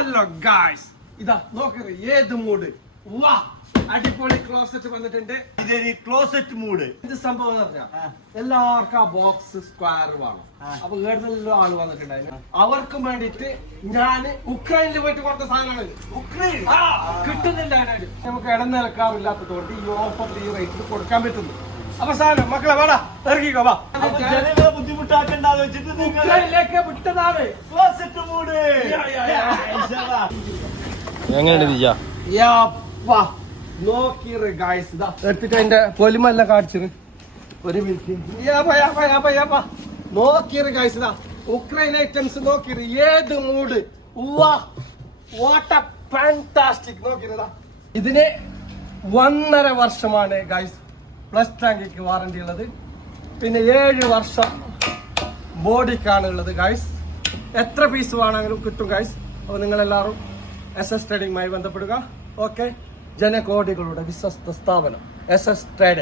Hello guys, ഇതാ നോക്കറി ഏത് mood. വാ, അടിപൊളി ക്ലോസറ്റ് വന്നിട്ടുണ്ട്. ഇതൊരു ക്ലോസറ്റ് മൂഡ്. ഇത് സംഭവം എന്ന് പറഞ്ഞാൽ എല്ലാവർക്കും ആ ബോക്സ് സ്ക്വയർ വേണം. അപ്പൊ ഏതെല്ലാം ആള് വന്നിട്ടുണ്ടായിരുന്നു. അവർക്കും വേണ്ടിട്ട് ഞാൻ ഉക്രൈനിൽ പോയിട്ട് കൊടുത്ത സാധനമാണ്. ഉക്രൈൻ കിട്ടുന്നില്ല. നമുക്ക് ഇടനിലക്കാറില്ലാത്തതുകൊണ്ട് ഈ ഓഫറിൽ ഈ റേറ്റിൽ കൊടുക്കാൻ പറ്റുന്നു. അപ്പൊ സാധനം മക്കളെ വേടാ ഇറങ്ങിക്കോ. വാ, ജനങ്ങളെ ബുദ്ധിമുട്ടാക്കണ്ടെന്ന് വെച്ചിട്ട് ഉക്രൈനിലേക്ക് വിട്ടതാണ്. ക്ലോസറ്റ് മൂഡ്. എങ്ങനെയുണ്ട് നോക്കിറ് ഗായ്സ്, ഇതാ എടുത്തിട്ട് അതിന്റെ പൊലിമല്ല കാണിച്ചിര്. ഒരു മിനിറ്റ് നോക്കിറ് ഗായ്സ്, ഇതാ ഉക്രൈൻ ഐറ്റംസ് നോക്കിറ്. ഏത് മൂഡ്. What a fantastic. നോക്കിതാ, ഇതിന് 1.5 വർഷമാണ് ഗായ്സ് പ്ലസ് ടാങ്കിക്ക് വാറന്റി ഉള്ളത്. പിന്നെ 7 വർഷം ബോഡിക്കാണ് ഉള്ളത് ഗായ്സ്. എത്ര പീസ് വേണമെങ്കിലും കിട്ടും ഗായ്സ്. അപ്പൊ നിങ്ങളെല്ലാവരും SS ട്രേഡിങ്ങുമായി ബന്ധപ്പെടുക. ഓക്കെ, ജനകോടികളുടെ വിശ്വസ്ത സ്ഥാപനം SS ട്രേഡിംഗ്.